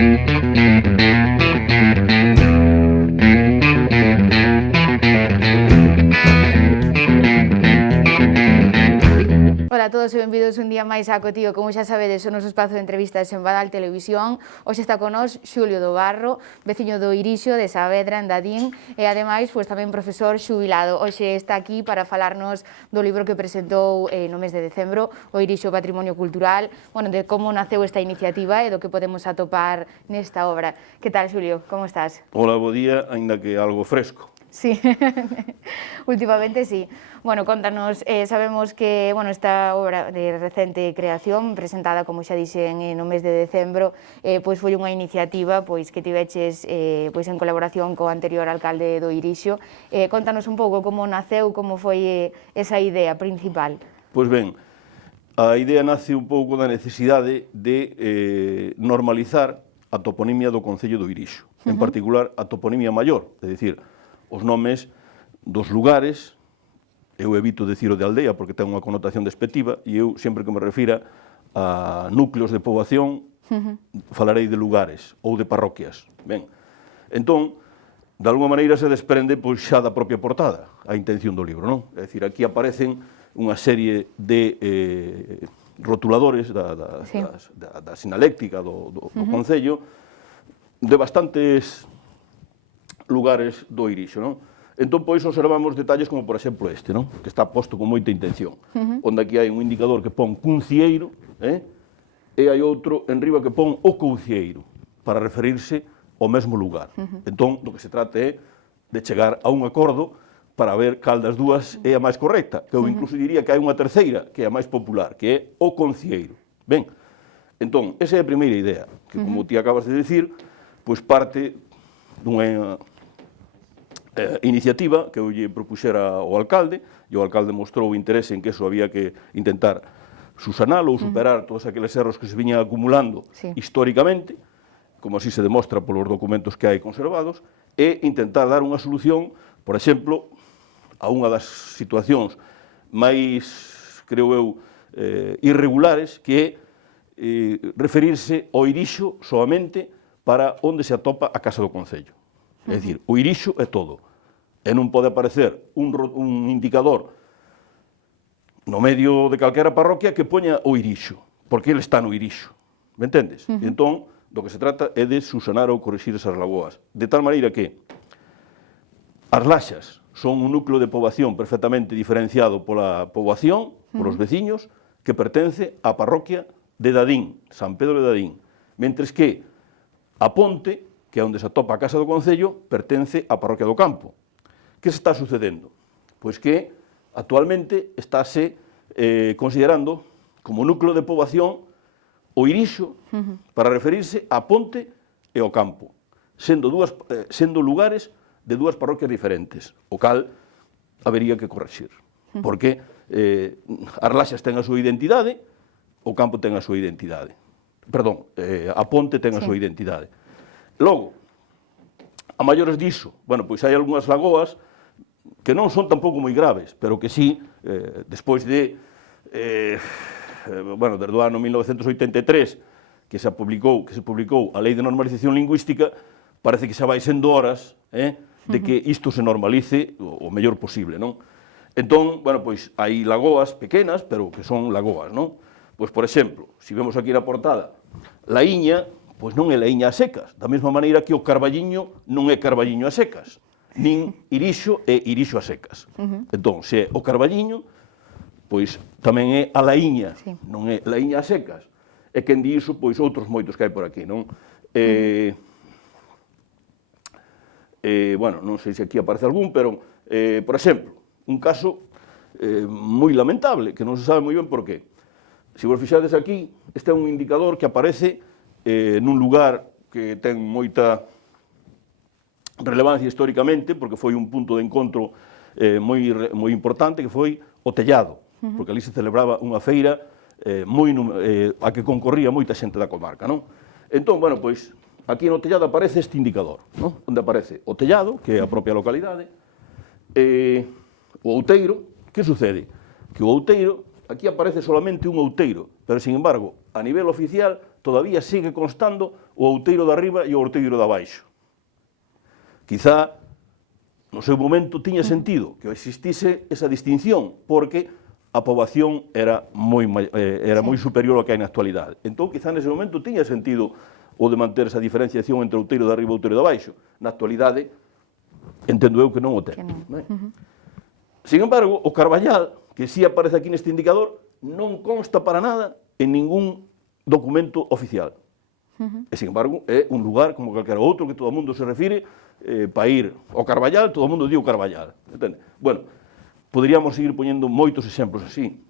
Ola a todos e benvidos un día máis a Cotío. Como xa sabedes, o noso espazo de entrevistas en Badal Televisión. Hoxe está con nós Xulio do Barro, veciño do Irixo, de Saavedra, en Dadín, e ademais tamén profesor xubilado. Hoxe está aquí para falarnos do libro que presentou no mes de decembro, o Irixo Patrimonio Cultural, de como naceu esta iniciativa e do que podemos atopar nesta obra. Que tal, Xulio? Como estás? Ola, bo día, aínda que algo fresco. Sí, últimamente sí. Contanos, sabemos que esta obra de recente creación, presentada, como xa dixen, no mes de decembro, foi unha iniciativa que tiveches en colaboración co anterior alcalde do Irixo. Contanos un pouco como naceu, como foi esa idea principal. Pois ben, a idea nace un pouco da necesidade de normalizar a toponimia do concello do Irixo, en particular a toponimia maior, é dicir, os nomes dos lugares. Eu evito decir o de aldea porque ten unha connotación despectiva e eu, sempre que me refira a núcleos de poboación, falarei de lugares ou de parroquias. Ben, entón, de alguma maneira se desprende xa da propia portada, a intención do libro, non? É dicir, aquí aparecen unha serie de rotuladores da sinaléctica do concello de bastantes lugares do Irixo, non? Entón, pois, observamos detalles como, por exemplo, este, non? Que está posto con moita intención, onde aquí hai un indicador que pon cuncieiro, e hai outro en riba que pon o coucieiro, para referirse ao mesmo lugar. Entón, do que se trata é de chegar a un acordo para ver cal das dúas é a máis correcta, que eu incluso diría que hai unha terceira, que é a máis popular, que é o concieiro. Ben, entón, esa é a primeira idea, que, como ti acabas de decir, pois parte dunha iniciativa que eu lle propuxera ao alcalde, e o alcalde mostrou interese en que eso había que intentar susanar ou superar todos aqueles erros que se viñan acumulando históricamente, como así se demostra polos documentos que hai conservados, e intentar dar unha solución, por exemplo, a unha das situacións máis, creo eu, irregulares, que é referirse ao Irixo soamente para onde se atopa a Casa do Concello. É dicir, o Irixo é todo. E non pode aparecer un indicador no medio de calquera parroquia que poña o Irixo, porque ele está no Irixo. Me entendes? E entón, do que se trata é de susanar ou corrixir esas lagoas. De tal maneira que as laxas son un núcleo de poboación perfectamente diferenciado pola poboación, polos veciños, que pertence á parroquia de Dadín, San Pedro de Dadín. Mentres que a ponte, que é onde se atopa a Casa do Concello, pertence á parroquia do Campo. Que se está sucedendo? Pois que actualmente estáse considerando como núcleo de poboación o Irixo para referirse á ponte e ao campo, sendo lugares de dúas parroquias diferentes, o cal habería que correxir, porque as laxas ten a súa identidade, o campo ten a súa identidade. Perdón, a ponte ten a súa identidade. Logo, a maiores diso, pois hai algunhas lagoas que non son tampouco moi graves, pero que sí, despois de, desde o ano 1983, que se publicou a Lei de Normalización Lingüística, parece que xa vai sendo horas de que isto se normalice o mellor posible, non? Entón, pois hai lagoas pequenas, pero que son lagoas, non? Pois, por exemplo, se vemos aquí na portada, Laíña, pois non é Laíña a secas, da mesma maneira que o Carballiño non é Carballiño a secas, nin Irixo é Irixo a secas. Entón, se é o Carballiño, pois tamén é a Laíña, non é Laíña a secas. E quen di iso, pois outros moitos que hai por aquí, non? Non sei se aquí aparece algún, pero, por exemplo, un caso moi lamentable, que non se sabe moi ben por qué. Se vos fixades aquí, este é un indicador que aparece nun lugar que ten moita relevancia históricamente, porque foi un punto de encontro moi importante, que foi o Tellado, porque ali se celebraba unha feira a que concorría moita xente da comarca, non? Entón, pois, aquí no Tellado aparece este indicador, non? Onde aparece o Tellado, que é a propia localidade, o Outeiro. Que sucede? Que o Outeiro, aquí aparece solamente un outeiro, pero, sin embargo, a nivel oficial todavía sigue constando o outeiro de arriba e o outeiro de abaixo. Quizá, no seu momento, tiña sentido que existise esa distinción, porque a poboación era moi superior ao que hai na actualidade. Entón, quizá nese momento tiña sentido o de manter esa diferenciación entre o outeiro de arriba e o outeiro de abaixo. Na actualidade, entendo eu que non o ten. Sin embargo, o Carballal, que si aparece aquí neste indicador, non consta para nada en ningún documento oficial. E, sin embargo, é un lugar como calquera outro que todo o mundo se refire para ir ao Carballal, todo o mundo di o Carballal. Entende? Bueno, poderíamos seguir poñendo moitos exemplos así,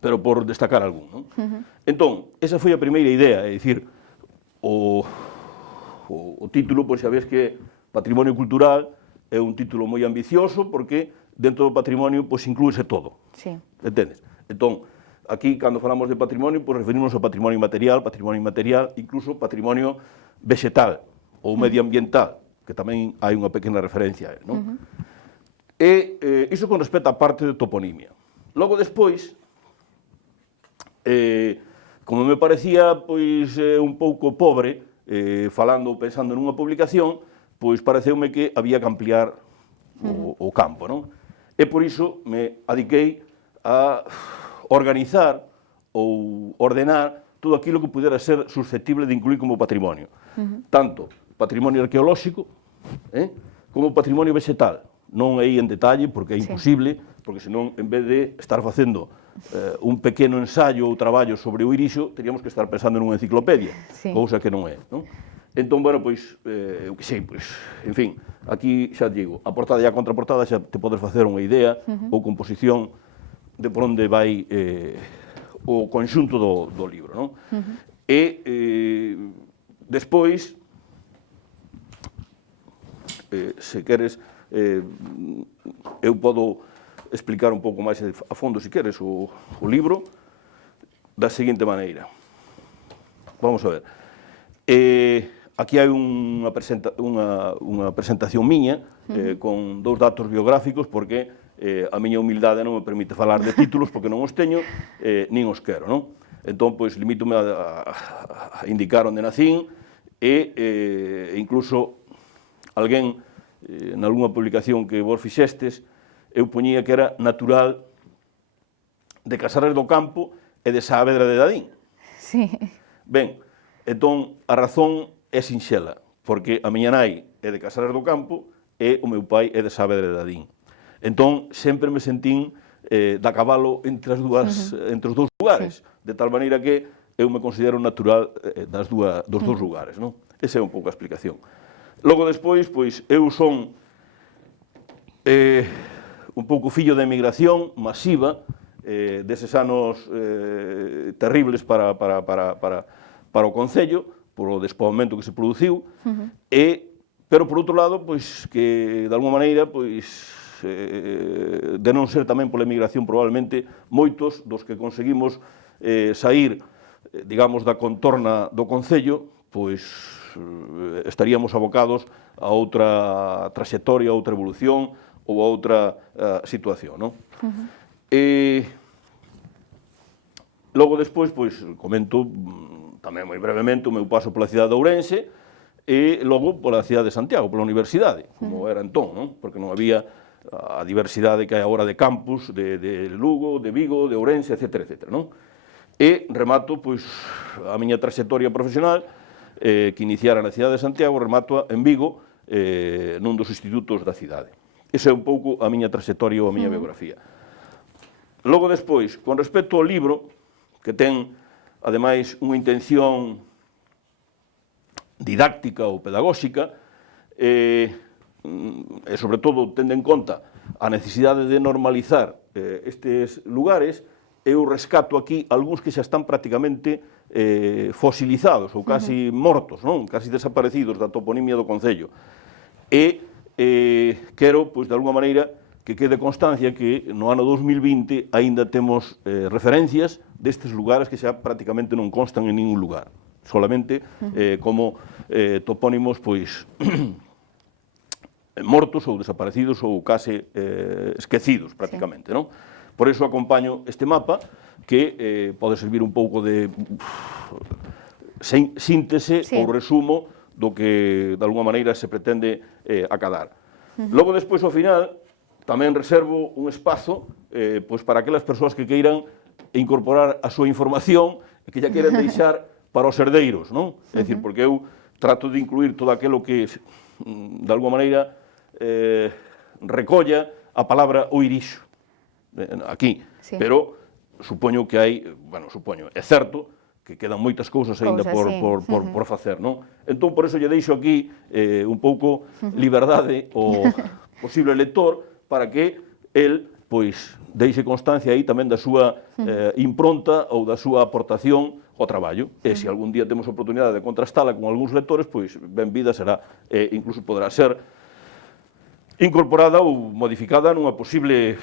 pero por destacar algún. Non? Entón, esa foi a primeira idea, é dicir, o título, pois sabes que Patrimonio Cultural é un título moi ambicioso porque dentro do patrimonio pois inclúese todo. Sí. Entendes? Entón, aquí, cando falamos de patrimonio, pois referimos ao patrimonio inmaterial, incluso patrimonio vegetal ou medioambiental, que tamén hai unha pequena referencia a él, non? E iso con respecto á parte de toponimia. Logo despois, como me parecía pois un pouco pobre, falando ou pensando nunha publicación, pois pareceume que había que ampliar o campo, non? E por iso me adiquei a organizar ou ordenar todo aquilo que pudera ser susceptible de incluir como patrimonio. Tanto patrimonio arqueolóxico como patrimonio vegetal. Non aí en detalle, porque é imposible, porque senón, en vez de estar facendo un pequeno ensayo ou traballo sobre o irixo, teríamos que estar pensando nunha enciclopedia, cousa que non é. Non? Entón, bueno, pois, eu que sei, pois, en fin, aquí xa digo, a portada e a contraportada xa te podes facer unha idea ou composición de por onde vai o conxunto do libro, non? E despois, se queres, eu podo explicar un pouco máis a fondo, se queres, o libro da seguinte maneira. Vamos a ver. Aquí hai unha presentación miña con dous datos biográficos, porque a miña humildade non me permite falar de títulos, porque non os teño, nin os quero, non? Entón, pois, limítome a indicar onde nacín e incluso alguén, nalgúna publicación que vos fixestes, eu poñía que era natural de Casares do Campo e de Saavedra de Dadín. Sí. Ben, entón, a razón é sinxela, porque a miña nai é de Casares do Campo e o meu pai é de Saavedra de Dadín. Entón, sempre me sentín da cabalo entre os dous lugares, de tal maneira que eu me considero natural dos dous lugares, non? Esa é un pouco a explicación. Logo despois, pois, eu son un pouco fillo da emigración masiva deses anos terribles para o Concello, polo despoboamento que se produciu, pero, por outro lado, pois, que, de alguma maneira, pois, de non ser tamén pola emigración, probablemente, moitos dos que conseguimos sair, digamos, da contorna do Concello, pois, estaríamos abocados a outra traxectoria, a outra evolución ou a outra situación, non? Logo despois, pois, comento tamén moi brevemente o meu paso pola cidade de Ourense e logo pola cidade de Santiago, pola universidade, como era entón, non? Porque non había a diversidade que hai agora de campus, de Lugo, de Vigo, de Ourense, etc., non? E remato, pois, a miña traxectoria profesional que iniciara na cidade de Santiago, remato en Vigo, nun dos institutos da cidade. Esa é un pouco a miña traxectoria ou a miña biografía. Logo despois, con respecto ao libro, que ten, ademais, unha intención didáctica ou pedagóxica, e, sobre todo, tendo en conta a necesidade de normalizar estes lugares, eu rescato aquí algúns que xa están prácticamente fosilizados ou casi mortos, non? Casi desaparecidos da toponimia do Concello. E quero, pois, de alguma maneira, que quede constancia que no ano 2020 aínda temos referencias destes lugares que xa prácticamente non constan en ningún lugar, solamente como topónimos, pois, mortos ou desaparecidos ou case esquecidos, prácticamente, non? Por iso acompaño este mapa, que pode servir un pouco de síntese ou resumo do que, de alguma maneira, se pretende acadar. Logo, despois, ao final, tamén reservo un espazo para aquelas persoas que queiran incorporar a súa información e que ya queiran deixar para os herdeiros, non? É dicir, porque eu trato de incluir todo aquilo que, de alguma maneira, recolla a palabra o irixo, aquí. Pero supoño que hai, é certo, que quedan moitas cousas ainda por facer, non? Entón, por eso lle deixo aquí un pouco liberdade ao posible lector para que el, pois, deixe constancia aí tamén da súa impronta ou da súa aportación ao traballo. E se algún día temos a oportunidade de contrastala con algúns lectores, pois, ben vida será, incluso poderá ser incorporada ou modificada nunha posible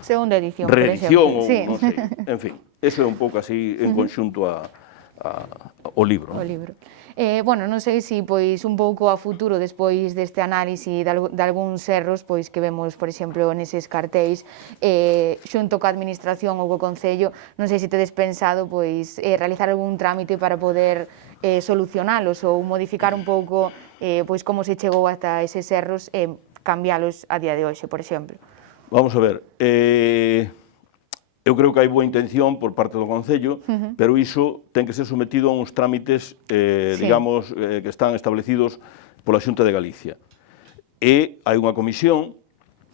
segunda edición, reedición, ou non sei. En fin, eso é un pouco así en conxunto ao libro. O libro. Bueno, non sei se pois un pouco a futuro despois deste análise de algúns erros pois que vemos, por exemplo, neses cartéis xunto coa administración ou co Concello, non sei se tedes pensado pois realizar algún trámite para poder solucionalos ou modificar un pouco pois como se chegou ata eses erros e cambialos a día de hoxe, por exemplo. Vamos a ver, eu creo que hai boa intención por parte do Concello, pero iso ten que ser sometido a uns trámites, digamos, que están establecidos pola Xunta de Galicia. E hai unha comisión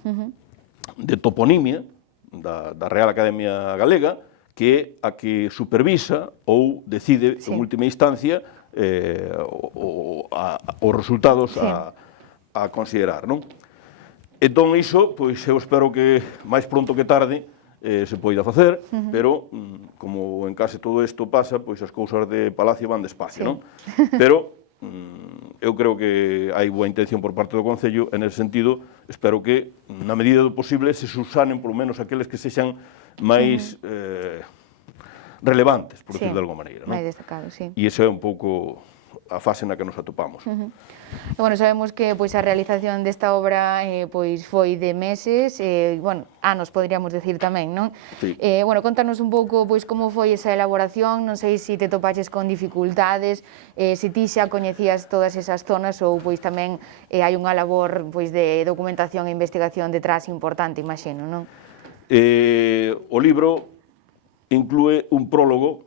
de toponimia da Real Academia Galega que é a que supervisa ou decide, en última instancia, os resultados a considerar, non? Entón, iso, pois, eu espero que máis pronto que tarde se poida facer, pero, como en case todo isto pasa, pois as cousas de Palacio van despacio, non? Pero eu creo que hai boa intención por parte do Concello, en ese sentido, espero que, na medida do posible, se subsanen, polo menos, aqueles que sexan máis relevantes, por decir de alguma maneira, non? Máis destacados, sí. E iso é un pouco a fase na que nos atopamos. Bueno, sabemos que pois a realización desta obra pois foi de meses, bueno, anos poderíamos decir tamén, non? Sí. Bueno, contanos un pouco pois como foi esa elaboración, non sei se te topaches con dificultades, se ti xa coñecías todas esas zonas ou pois tamén hai unha labor pois de documentación e investigación detrás importante, imagino, non? O libro inclúe un prólogo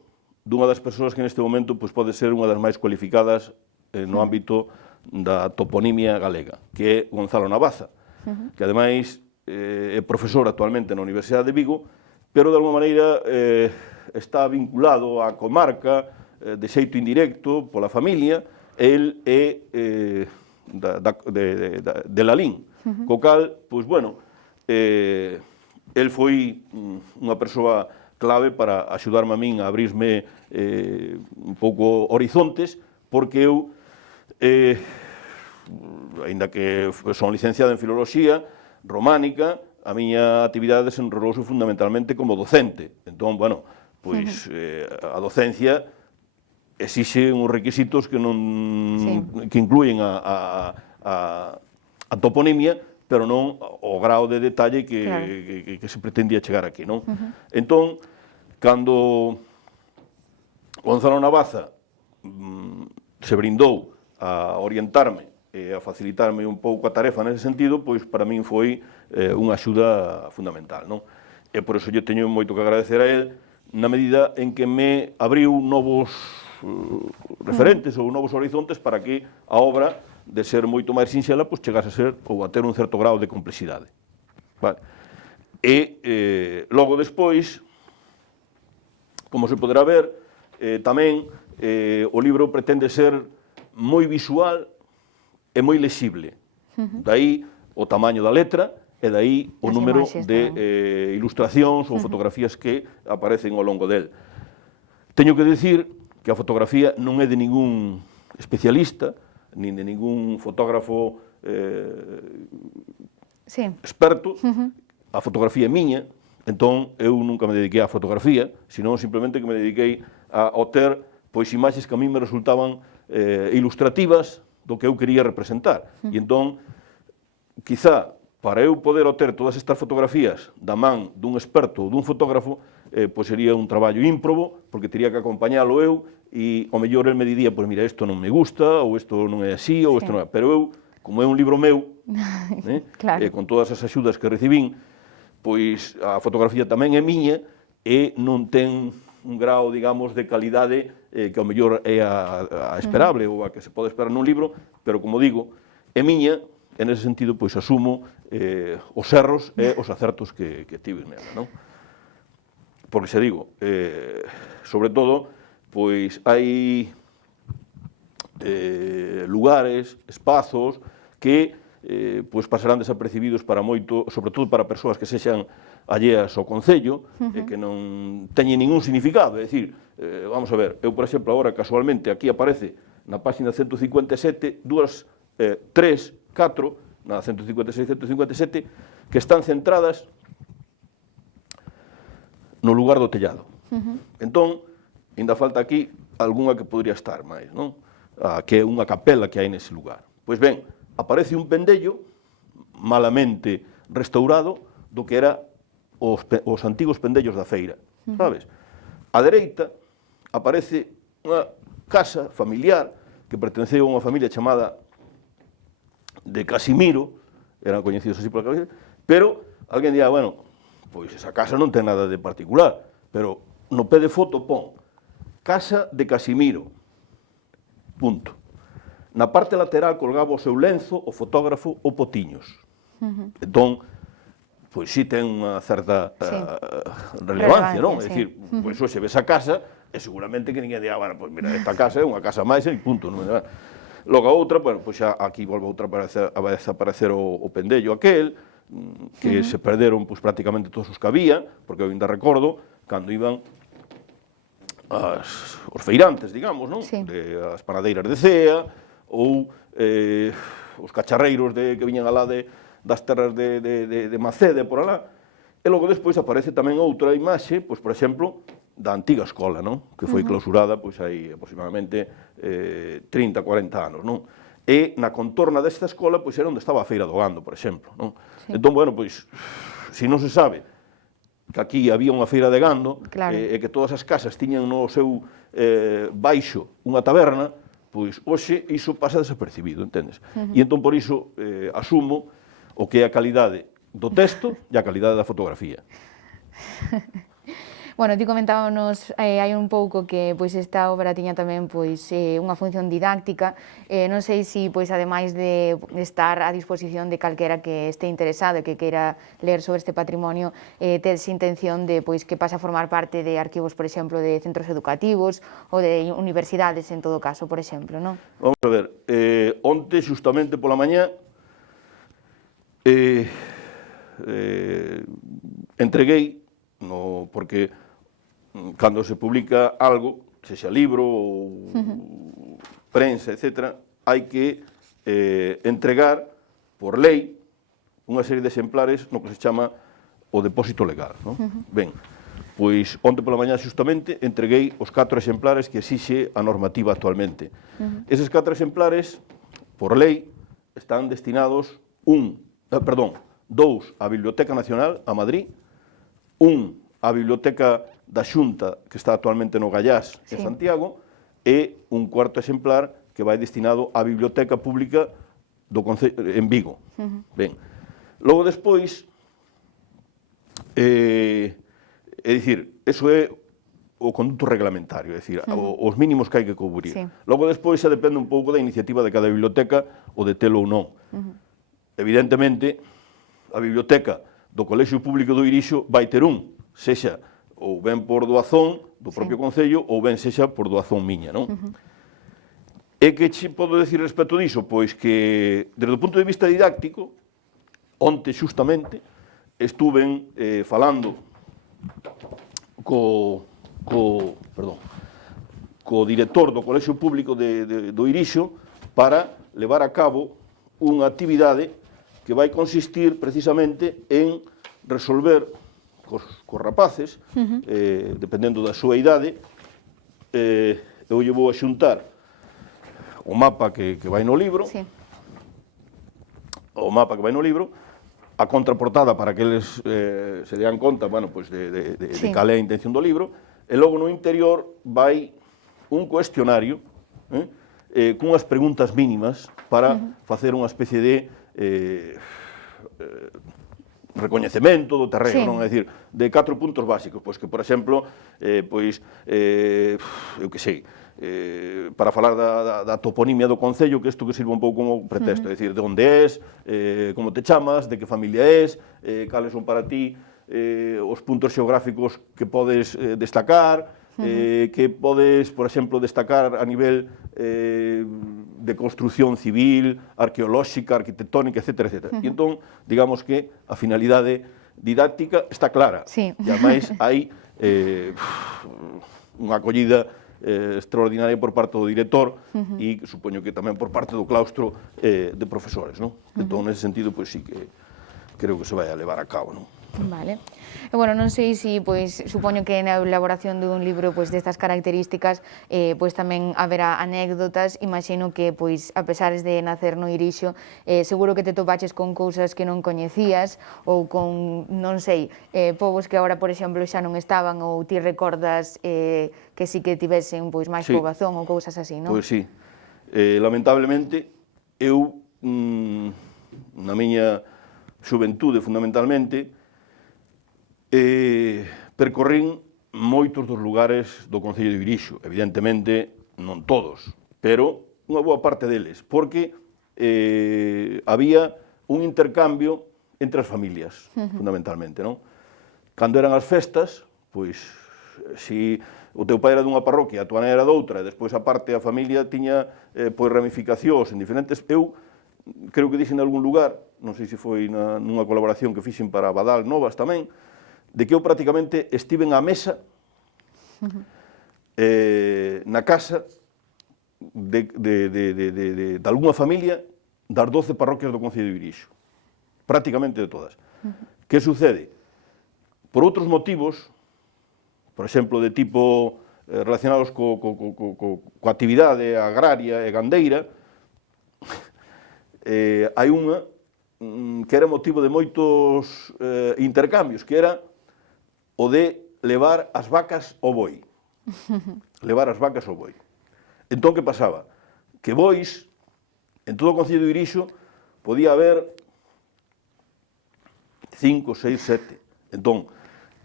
dunha das persoas que neste momento pois, pode ser unha das máis cualificadas no ámbito da toponimia galega, que é Gonzalo Navaza, que ademais é profesor actualmente na Universidade de Vigo, pero de alguma maneira está vinculado á comarca de xeito indirecto pola familia, e el é de Lalín, co cal, pois, bueno, el foi unha persoa clave para axudarme a min a abrirme un pouco horizontes, porque eu, aínda que son licenciado en Filoloxía Románica, a miña actividade desenrolouse fundamentalmente como docente. Entón, bueno, pois a docencia exixe uns requisitos que inclúen a toponimia, pero non o grao de detalle que se pretendía chegar aquí, non? Entón, cando Gonzalo Navaza se brindou a orientarme e a facilitarme un pouco a tarefa nese sentido, pois para min foi unha axuda fundamental, non? E por iso eu teño moito que agradecer a él na medida en que me abriu novos referentes ou novos horizontes para que a obra, de ser moito máis sinxela, pois chegase a ser ou a ter un certo grau de complexidade. Vale. E logo despois, como se poderá ver, tamén o libro pretende ser moi visual e moi lexible. Daí o tamaño da letra e daí o número de ilustracións ou fotografías que aparecen ao longo del. Teño que decir que a fotografía non é de ningún especialista, nin de ningún fotógrafo experto. A fotografía é miña, entón eu nunca me dediquei á fotografía, senón simplemente que me dediquei a ter pois imaxes que a mí me resultaban ilustrativas do que eu quería representar. E entón, quizá, para eu poder obter todas estas fotografías da man dun experto ou dun fotógrafo, pois sería un traballo ímprobo, porque teria que acompañalo eu, e ao mellor el me diría, pois mira, isto non me gusta, ou isto non é así, ou isto non é... Pero eu, como é un libro meu, con todas as axudas que recibín, pois a fotografía tamén é miña e non ten un grau, digamos, de calidade que ao mellor é a esperable ou a que se pode esperar nun libro, pero, como digo, é miña, e nese sentido, pois asumo os erros e os acertos que tive nela, non? Porque, se digo, sobre todo, pois hai lugares, espazos que pois pasarán desapercibidos para moito, sobre todo para persoas que sexan alleas ao Concello, que non teñen ningún significado. É dicir, vamos a ver, eu, por exemplo, agora, casualmente, aquí aparece na página 157, na 156 157, que están centradas no lugar do tellado. Entón, ainda falta aquí algunha que podría estar máis, non? Que é unha capela que hai nese lugar. Pois ben, aparece un pendello malamente restaurado do que era os antigos pendellos da feira, sabes? A dereita aparece unha casa familiar que pertenceu a unha familia chamada de Casimiro, eran coñecidos así pola cabeza, pero alguén dirá, bueno, pois esa casa non ten nada de particular, pero no pé de foto pon Casa de Casimiro, punto. Na parte lateral colgaba o seu lenzo o fotógrafo O Potiños. Entón, pois sí ten unha certa relevancia, non? É dicir, pois hoxe ves a casa e seguramente que ninguén dirá, bueno, pois mira, esta casa é unha casa máis e punto. Logo a outra, bueno, pois xa aquí volve outra a desaparecer o pendello aquel, que se perderon pois prácticamente todos os que había, porque eu ainda recordo cando iban os feirantes, digamos, non? As panadeiras de Cea, ou os cacharreiros que viñan alá das terras de Macede, por alá. E logo despois aparece tamén outra imaxe, pois, por exemplo, da antiga escola, non? Que foi clausurada, pois, hai aproximadamente 30, 40 anos, non? E na contorna desta escola, pois, era onde estaba a Feira do Gando, por exemplo, non? Entón, bueno, pois, se non se sabe que aquí había unha feira de gando e que todas as casas tiñan no seu baixo unha taberna, pois hoxe iso pasa desapercibido, entendes? E entón por iso asumo o que é a calidade do texto e a calidade da fotografía. Bueno, ti comentábanos hai un pouco que pois esta obra tiña tamén pois unha función didáctica. Non sei se pois ademais de estar a disposición de calquera que este interesado e que queira ler sobre este patrimonio, tes intención de pois que pase a formar parte de arquivos, por exemplo, de centros educativos ou de universidades en todo caso, por exemplo, non? Vamos a ver, onte xustamente pola mañá entreguei, porque cando se publica algo, sexa libro ou prensa, etc., hai que entregar por lei unha serie de exemplares no que se chama o depósito legal, non? Ben, pois onte pola mañá xustamente entreguei os 4 exemplares que exixe a normativa actualmente. Eses 4 exemplares, por lei, están destinados 2 á Biblioteca Nacional, a Madrid, 1 á Biblioteca da Xunta, que está actualmente no Gallás, en Santiago, e un 4º exemplar que vai destinado á Biblioteca Pública en Vigo. Ben, logo despois, é dicir, eso é o conduto reglamentario, é dicir, os mínimos que hai que cubrir. Logo despois se depende un pouco da iniciativa de cada biblioteca o de telo ou non. Evidentemente, a biblioteca do Colexio Público do Irixo vai ter sexa ou ben por doazón do propio Concello ou ben sexa por doazón miña, non? E que che podo decir respecto diso? Pois que, desde o punto de vista didáctico, onte xustamente estuven falando co director do Colexio Público do Irixo para levar a cabo unha actividade que vai consistir precisamente en resolver cos rapaces, dependendo da súa idade, eu lle vou a xuntar o mapa que vai no libro, a contraportada para que eles se dean conta, bueno, pois de cal é a intención do libro, e logo no interior vai un cuestionario cunhas preguntas mínimas para facer unha especie de recoñecemento do terreno, non? É dicir, de 4 puntos básicos, pois que, por exemplo, eu que sei, para falar da toponimia do concello, que isto que sirva un pouco como pretexto, é dicir, de onde és, como te chamas, de que familia és, cales son para ti os puntos xeográficos que podes destacar, que podes, por exemplo, destacar a nivel de construción civil, arqueolóxica, arquitectónica, etc. E entón, digamos que a finalidade didáctica está clara. E, ademais, hai unha acollida extraordinaria por parte do director e supoño que tamén por parte do claustro de profesores, non? Entón, nese sentido, pois sí que creo que se vai a levar a cabo, non? Vale. E, bueno, non sei se, pois, supoño que na elaboración dun libro pois destas características pois tamén haberá anécdotas. Imagino que, pois, a pesares de nacer no Irixo, seguro que te topaches con cousas que non coñecías ou con, non sei, povos que agora, por exemplo, xa non estaban ou ti recordas que sí que tivesen pois máis pobazón ou cousas así, non? Pois sí. Lamentablemente, eu, na miña xuventude, fundamentalmente, percorrín moitos dos lugares do Concello de Irixo, evidentemente non todos, pero unha boa parte deles, porque había un intercambio entre as familias, fundamentalmente, non? Cando eran as festas, pois, se o teu pai era dunha parroquia, a tua nai era doutra, e despois, a parte, a familia tiña pois ramificacións en diferentes... Eu creo que dixen en algún lugar, non sei se foi nunha colaboración que fixen para Badal Novas tamén, de que eu prácticamente estiven á mesa na casa de algunha familia das 12 parroquias do Concello de Irixo, prácticamente de todas. Que sucede? Por outros motivos, por exemplo, de tipo relacionados coa actividade agraria e gandeira, hai unha que era motivo de moitos intercambios, que era o de levar as vacas ao boi. Levar as vacas ao boi. Entón, que pasaba? Que bois, en todo o Concello de Irixo, podía haber 5, 6, 7. Entón,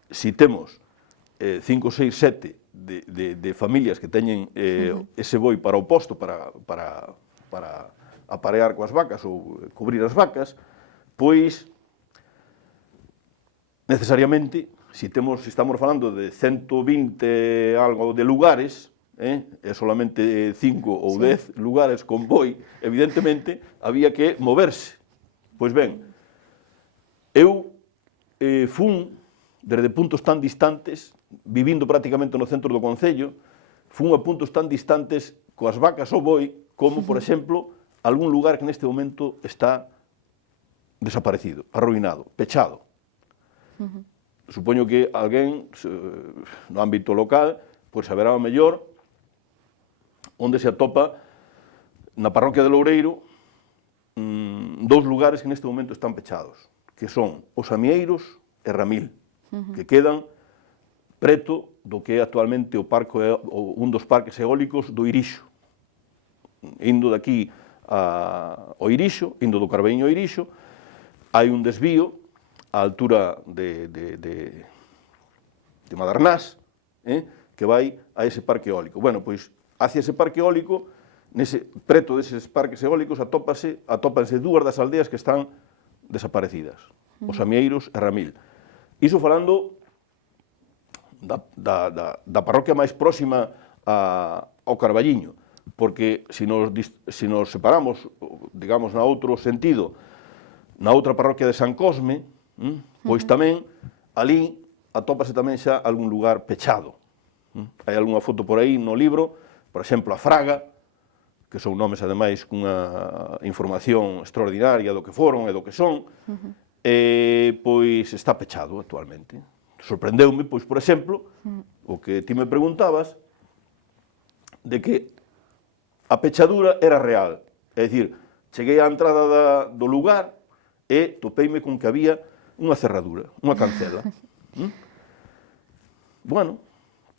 se temos 5, 6, 7 de familias que teñen ese boi para o posto, para aparear coas vacas ou cubrir as vacas, pois, necesariamente, se estamos falando de 120 algo de lugares, e solamente 5 ou 10 lugares con boi, evidentemente, había que moverse. Pois ben, eu fun, desde puntos tan distantes, vivindo prácticamente no centro do concello, fun a puntos tan distantes coas vacas ao boi, como, por exemplo, algún lugar que neste momento está desaparecido, arruinado, pechado. Supoño que alguén, no ámbito local, pois saberá o mellor onde se atopa na parroquia de Loureiro dous lugares que neste momento están pechados, que son os Amieiros e Ramil, que quedan preto do que é actualmente un dos parques eólicos do Irixo. Indo daqui ao Irixo, indo do Carbeño ao Irixo, hai un desvío á altura de Madernás, que vai a ese parque eólico. Bueno, pois, hacia ese parque eólico, preto deses parques eólicos, atópanse dúas das aldeas que están desaparecidas, os Amieiros e Ramil. Iso falando da parroquia máis próxima ao Carballiño, porque se nos separamos, digamos, na outro sentido, na outra parroquia de San Cosme, pois tamén, ali, atópase tamén xa algún lugar pechado. Hai algunha foto por aí no libro, por exemplo, a Fraga, que son nomes, ademais, cunha información extraordinaria do que foron e do que son, pois está pechado actualmente. Sorprendeume, pois, por exemplo, o que ti me preguntabas, de que a pechadura era real. É dicir, cheguei á entrada do lugar e topeime con que había unha cerradura, unha cancela. Bueno,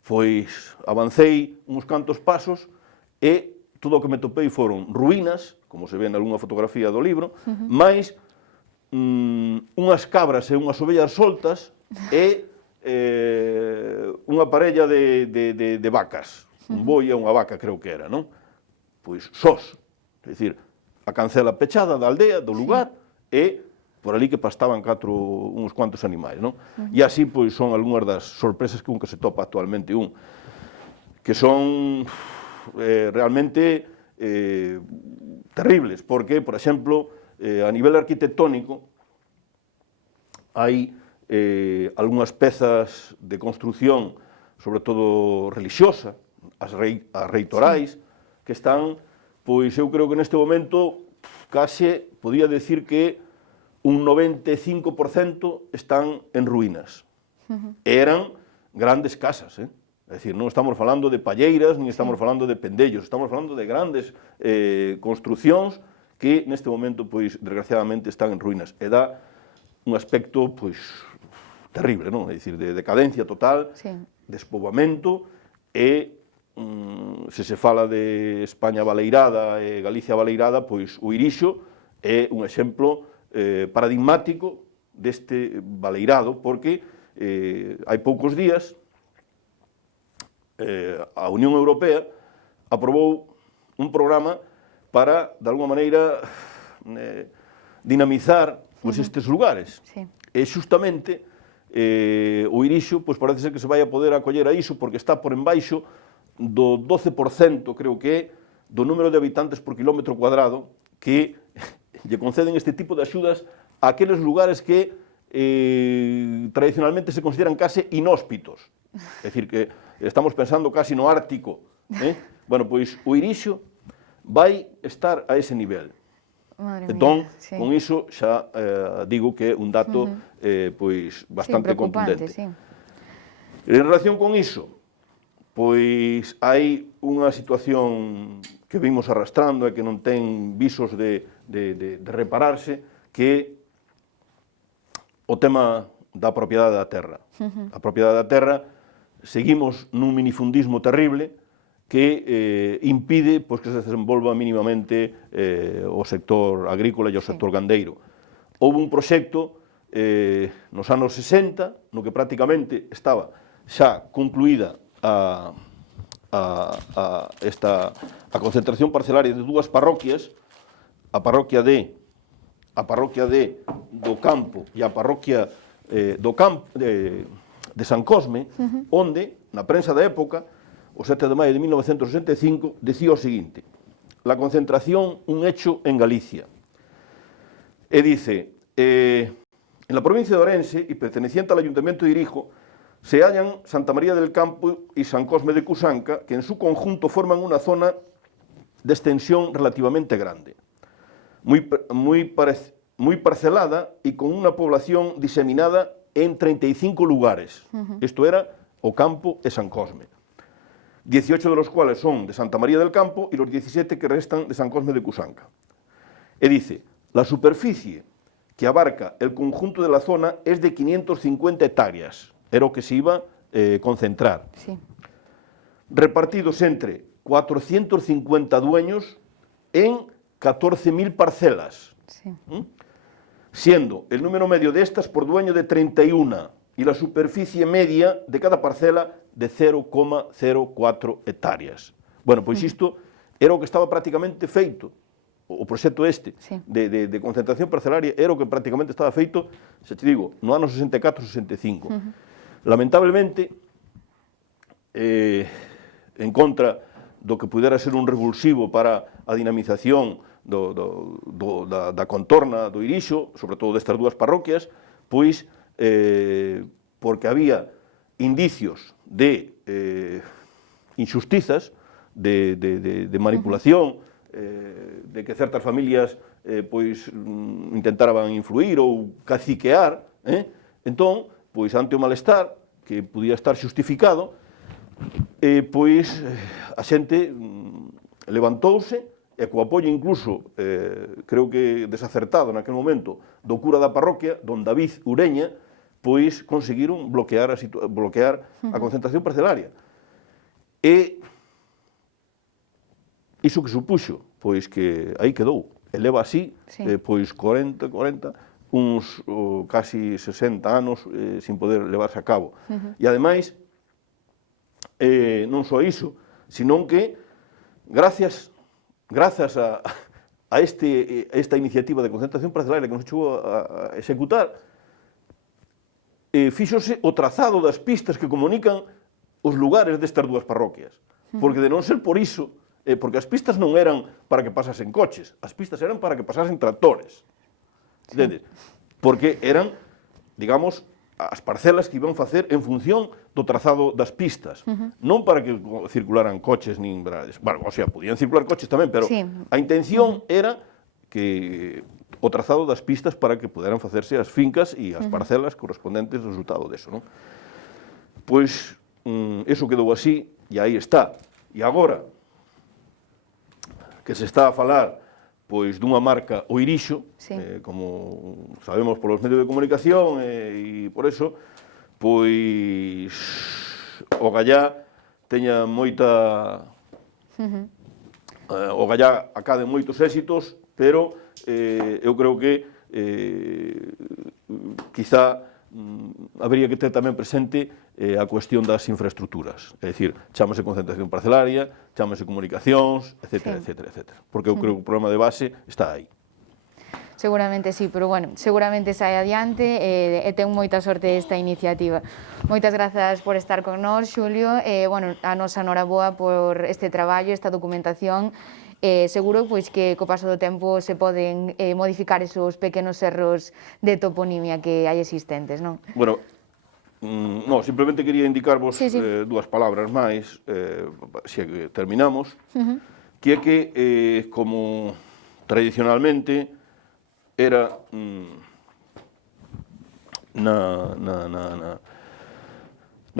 pois avancei uns cantos pasos e todo o que me topei foron ruínas, como se ve nalgunha fotografía do libro, máis unhas cabras e unhas ovellas soltas e unha parella de vacas, un boi e unha vaca creo que era, non? Pois sós, é dicir, a cancela pechada da aldea, do lugar, e por ali que pastaban uns cuantos animais, non? E así, pois, son algunhas das sorpresas que se topa actualmente que son realmente terribles, porque, por exemplo, a nivel arquitectónico, hai algunhas pezas de construción, sobre todo religiosa, as reitorais, que están, pois eu creo que neste momento, case, podía decir que un 95% están en ruínas. Eran grandes casas, é dicir, non estamos falando de palleiras, nin estamos falando de pendellos, estamos falando de grandes construcións que neste momento, pois, desgraciadamente, están en ruínas. E dá un aspecto, pois, terrible, non? É dicir, de decadencia total, despoboamento e, se fala de España baleirada e Galicia baleirada, pois o Irixo é un exemplo paradigmático deste baleirado, porque hai poucos días a Unión Europea aprobou un programa para, de alguma maneira, dinamizar estes lugares. E xustamente o Irixo parece ser que se vai a poder acoller a iso porque está por embaixo do 12%, creo que é, do número de habitantes por kilómetro cuadrado que lle conceden este tipo de axudas a aqueles lugares que tradicionalmente se consideran case inhóspitos. É dicir, que estamos pensando casi no Ártico. Bueno, pois o Irixo vai estar a ese nivel. Entón, con iso xa digo que é un dato pois bastante contundente. En relación con iso, pois hai unha situación que vimos arrastrando e que non ten visos de repararse, que é o tema da propiedade da terra. A propiedade da terra, seguimos nun minifundismo terrible que impide que se desenvolva mínimamente o sector agrícola e o sector gandeiro. Houve un proxecto nos anos 60, no que prácticamente estaba xa concluída a concentración parcelaria de dúas parroquias, a parroquia de do Campo e a parroquia de San Cosme, onde, na prensa da época, o 7 de maio de 1965, decía o seguinte: la concentración, un hecho en Galicia. E dice, en la provincia de Orense y perteneciente al Ayuntamiento de Irijo, se hallan Santa María del Campo y San Cosme de Cusanca, que en su conjunto forman una zona de extensión relativamente grande, muy parcelada y con una población diseminada en 35 lugares. Esto era o Campo e San Cosme. 18 de los cuales son de Santa María del Campo y los 17 que restan de San Cosme de Cusanca. E dice, la superficie que abarca el conjunto de la zona es de 550 hectáreas, era o que se iba a concentrar, repartidos entre 450 dueños en 14.000 parcelas, siendo el número medio de estas por dueño de 31 y la superficie media de cada parcela de 0,04 hectáreas. Bueno, pois isto era o que estaba prácticamente feito, o proxecto de concentración parcelaria era o que prácticamente estaba feito, xa te digo, no ano 64-65. Lamentablemente, en contra do que pudera ser un revulsivo para a dinamización da contorna do Irixo, sobre todo destas dúas parroquias, pois, porque había indicios de injustizas, de manipulación, de que certas familias pois intentaban influir ou caciquear, entón, pois ante o malestar que podía estar xustificado, pois a xente levantouse e co apoio incluso, creo que desacertado naquel momento, do cura da parroquia, don David Ureña, pois conseguiron bloquear a concentración parcelaria. E iso que supuxo? Pois que aí quedou. E leva así, pois 40, uns casi 60 anos sin poder levarse a cabo. E ademais, non só iso, senón que gracias a esta iniciativa de concentración parcelaria que nos chegou a executar, fíxose o trazado das pistas que comunican os lugares destas dúas parroquias. Porque de non ser por iso, porque as pistas non eran para que pasasen coches, as pistas eran para que pasasen tractores. Entendes? Porque eran, digamos, as parcelas que iban facer en función do trazado das pistas, non para que circularan coches nin... Bueno, o sea, podían circular coches tamén, pero a intención era que o trazado das pistas para que poderan facerse as fincas e as parcelas correspondentes ao resultado deso, non? Pois, eso quedou así, e aí está. E agora, que se está a falar pois dunha marca o Irixo, como sabemos polos medios de comunicación, e por eso, pois o Gallá teña moita... O Gallá acade moitos éxitos, pero eu creo que quizá habría que ter tamén presente a cuestión das infraestructuras, é dicir, chámase concentración parcelaria, chámase comunicacións, etcétera, etcétera, etcétera, porque eu creo que o problema de base está aí. Seguramente sí, pero bueno, seguramente sai adiante e ten moita sorte esta iniciativa. Moitas grazas por estar con nós, Xulio, e, bueno, a nosa noraboa por este traballo, esta documentación. Seguro pois que co paso do tempo se poden modificar esos pequenos erros de toponimia que hai existentes, non? Bueno, non, simplemente quería indicarvos dúas palabras máis, se terminamos, que é que, como tradicionalmente era na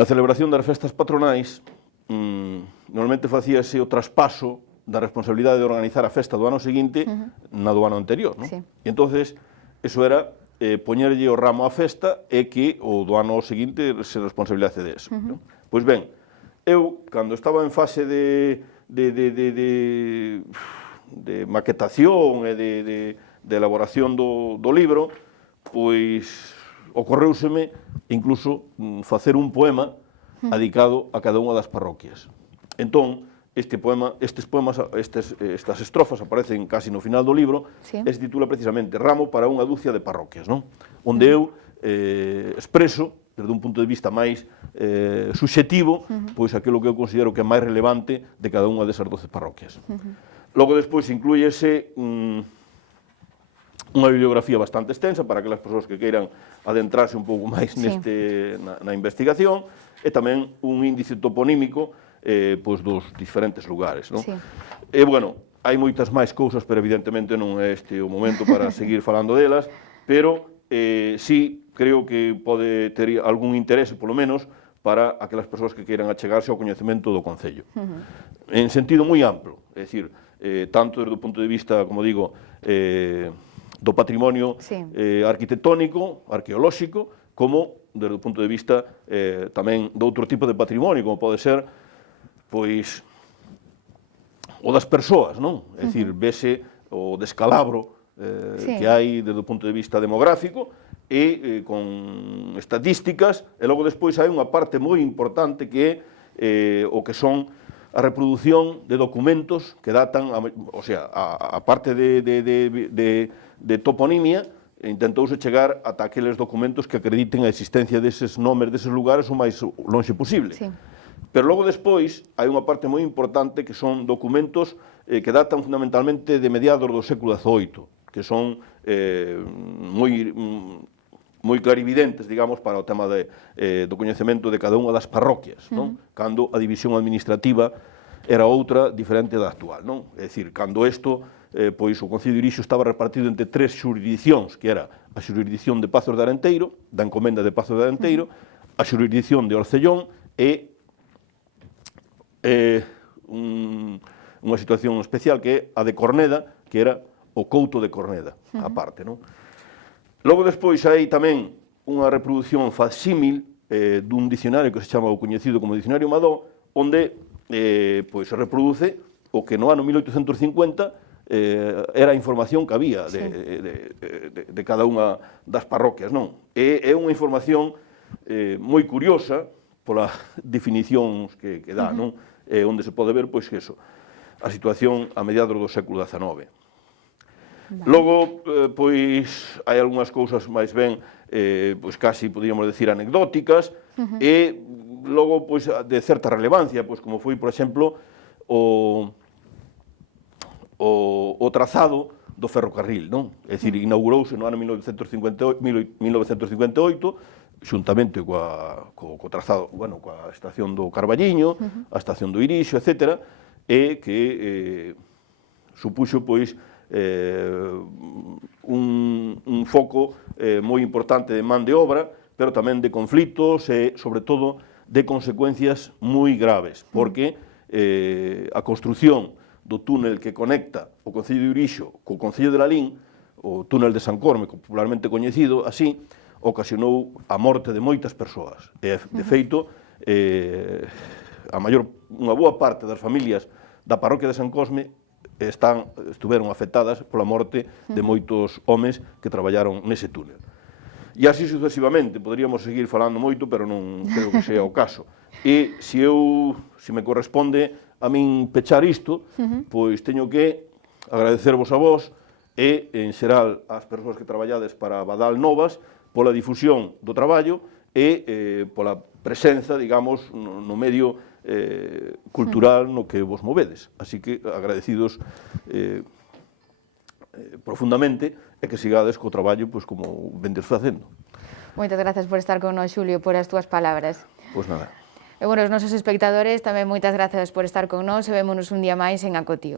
celebración das festas patronais, normalmente facíase o traspaso da responsabilidade de organizar a festa do ano seguinte na do ano anterior, non? E entonces, eso era poñerlle o ramo á festa e que o do ano seguinte se responsabilizase deso. Pois ben, eu, cando estaba en fase de maquetación e de elaboración do libro, pois ocorreuseme incluso facer un poema dedicado a cada unha das parroquias. Entón, estas estrofas aparecen casi no final do libro, e se titula precisamente Ramo para unha dúcia de parroquias, non? Onde eu expreso, desde un punto de vista máis subxetivo, pois aquilo que eu considero que é máis relevante de cada unha desas 12 parroquias. Logo, despois, inclúyese unha bibliografía bastante extensa para aquelas persoas que queiran adentrarse un pouco máis na investigación, e tamén un índice toponímico pois dos diferentes lugares, non? E, bueno, hai moitas máis cousas, pero evidentemente non é este o momento para seguir falando delas, pero sí creo que pode ter algún interese, polo menos, para aquelas persoas que queiran achegarse ao coñecemento do Concello. En sentido moi amplo, é dicir, tanto desde o punto de vista, como digo, do patrimonio arquitectónico, arqueolóxico, como desde o punto de vista tamén de outro tipo de patrimonio, como pode ser pois o das persoas, non? É dicir, vese o descalabro que hai desde o punto de vista demográfico e con estatísticas, e logo despois hai unha parte moi importante que é o que son a reproducción de documentos que datan, o sea, a parte de toponimia, intentouse chegar ata aqueles documentos que acrediten a existencia deses nomes deses lugares o máis lonxe posible. Pero logo despois hai unha parte moi importante que son documentos que datan fundamentalmente de mediados do século XVIII, que son moi clarividentes, digamos, para o tema do coñecemento de cada unha das parroquias, non? Cando a división administrativa era outra diferente da actual, non? É dicir, cando isto, pois o Concello de Irixo estaba repartido entre 3 xurisdicións, que era a xurisdición de Pazos de Arenteiro, da encomenda de Pazos de Arenteiro, a xurisdición de Orcellón e unha situación especial que é a de Corneda, que era o couto de Corneda, a parte, non? Logo despois hai tamén unha reproducción facsímil dun dicionario que se chama o coñecido como Dicionario Madó, onde pois se reproduce o que no ano 1850 era a información que había de cada unha das parroquias, non? É unha información moi curiosa polas definicións que dá, non? Onde se pode ver, pois, que a situación a mediados do século XIX. Logo, pois, hai algunhas cousas máis ben, pois, casi, podríamos decir, anecdóticas, e logo, pois, de certa relevancia, pois, como foi, por exemplo, o trazado do ferrocarril, non? É dicir, inaugurouse no ano 1958, xuntamente co trazado, bueno, coa estación do Carballiño, a estación do Irixo, etc., e que supuxo, pois, un foco moi importante de man de obra, pero tamén de conflitos e, sobre todo, de consecuencias moi graves, porque a construción do túnel que conecta o Concello de Irixo co Concello de Lalín, o túnel de San Corme, popularmente coñecido así, ocasionou a morte de moitas persoas. E, de feito, unha boa parte das familias da parroquia de San Cosme estuveron afectadas pola morte de moitos homes que traballaron nese túnel. E así sucesivamente, poderíamos seguir falando moito, pero non creo que sea o caso. E se me corresponde a min pechar isto, pois teño que agradecervos a vos e, en xeral, ás persoas que traballades para Badal Novas pola difusión do traballo e pola presenza, digamos, no medio cultural no que vos movedes. Así que agradecidos profundamente e que sigades co traballo como vendes facendo. Moitas grazas por estar con nós, Xulio, por as túas palabras. Pois nada. E, bueno, os nosos espectadores tamén moitas grazas por estar con nós e vémonos un día máis en Acotío.